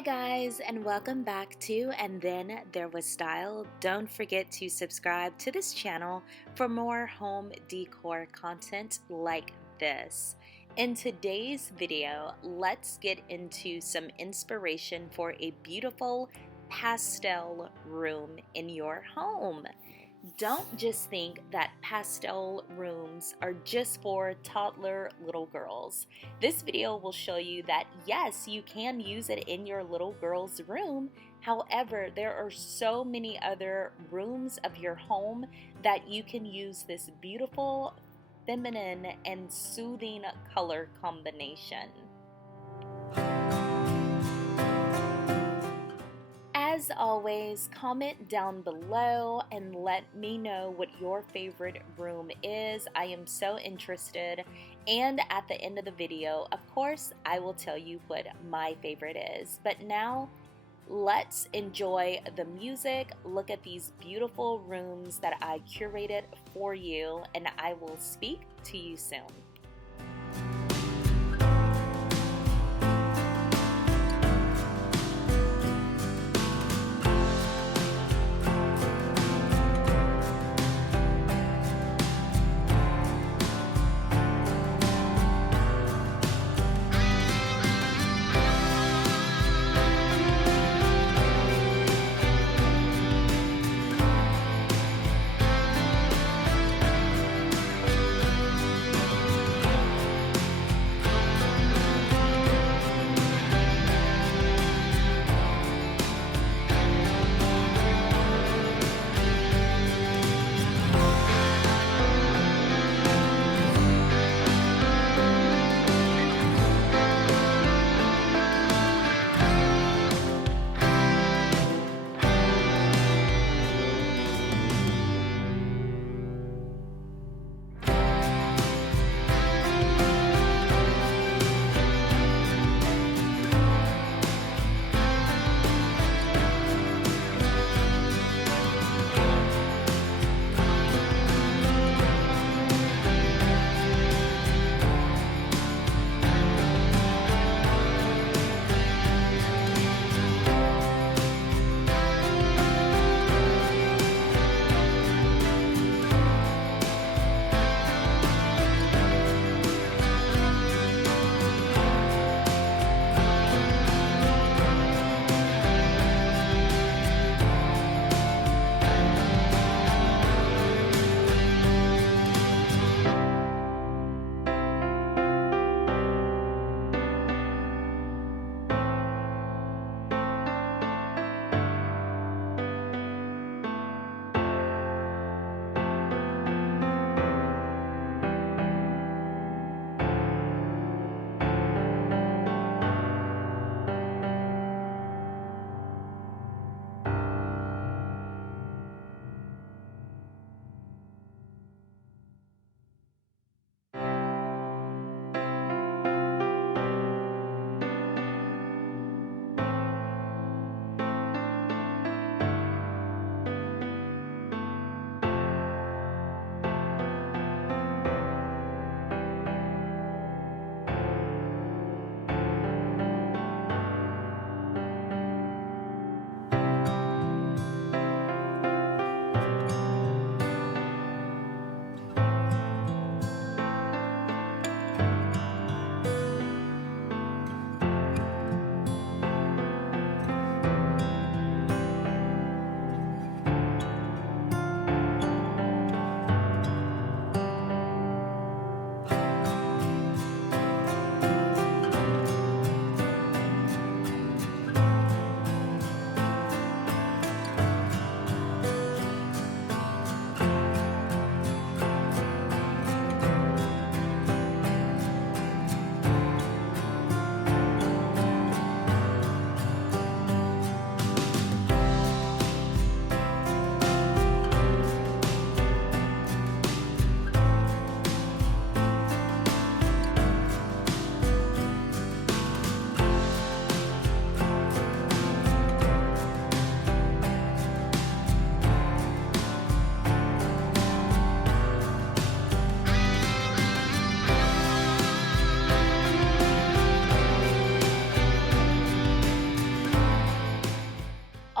Hi guys, and welcome back to And Then There Was Style. Don't forget to subscribe to this channel for more home decor content like this. In today's video, let's get into some inspiration for a beautiful pastel room in your home. Don't just think that pastel rooms are just for toddler little girls. This video will show you that yes, you can use it in your little girl's room. However, there are so many other rooms of your home that you can use this beautiful, feminine, and soothing color combination. As always, comment down below and let me know what your favorite room is. I am so interested. And at the end of the video, of course, I will tell you what my favorite is. But now, let's enjoy the music, look at these beautiful rooms that I curated for you, and I will speak to you soon.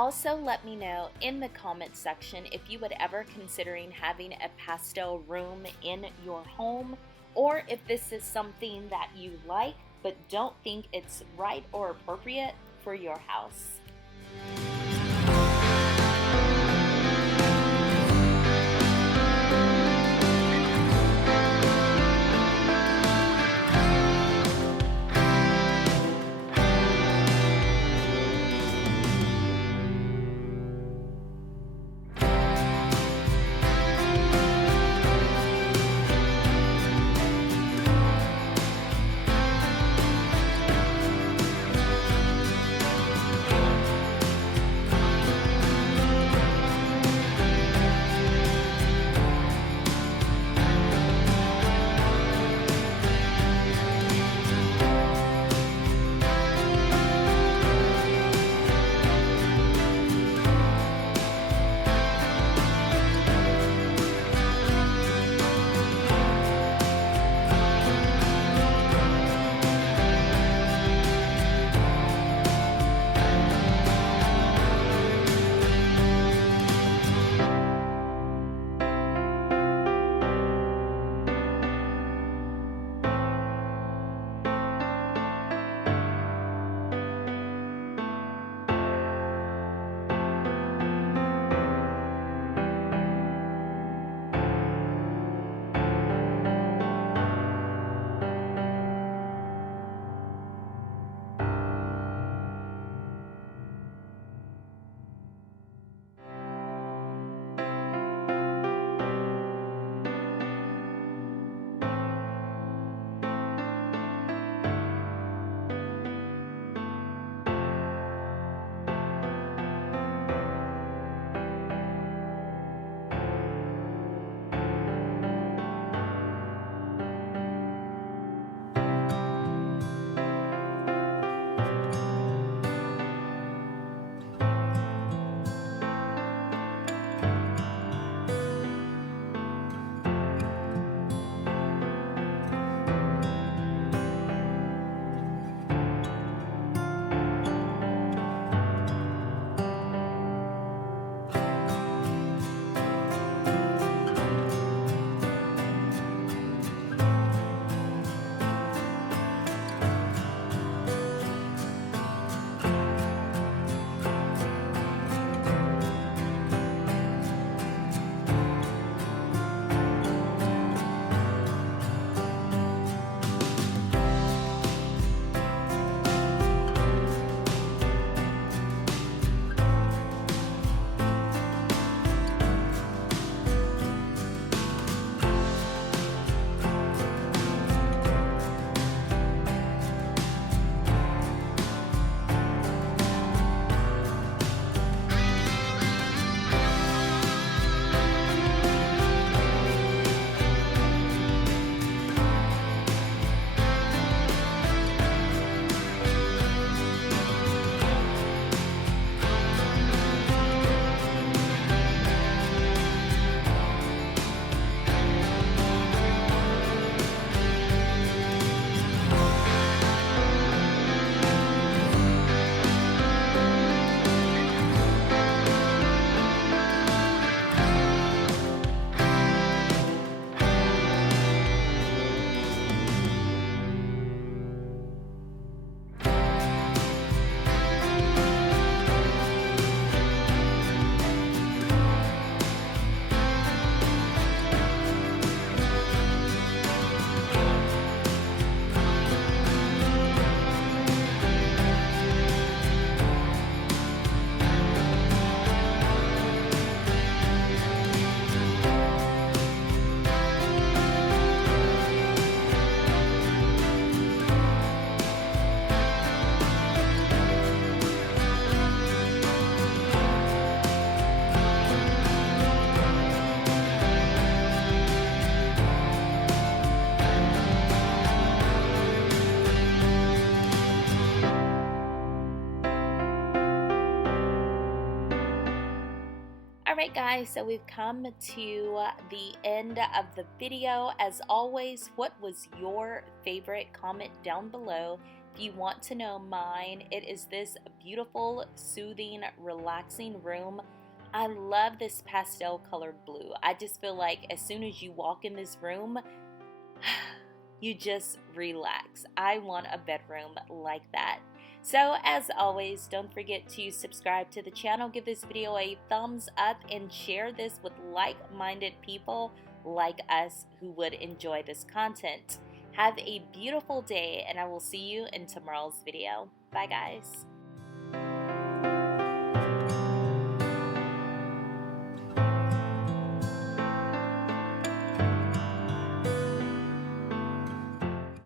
Also, let me know in the comment section if you would ever considering having a pastel room in your home, or if this is something that you like but don't think it's right or appropriate for your house. Alright guys, so we've come to the end of the video. As always, what was your favorite? Comment down below. If you want to know mine, it is this beautiful, soothing, relaxing room. I love this pastel colored blue. I just feel like as soon as you walk in this room, you just relax. I want a bedroom like that. So as always, don't forget to subscribe to the channel, give this video a thumbs up, and share this with like-minded people like us who would enjoy this content. Have a beautiful day, and I will see you in tomorrow's video. Bye guys.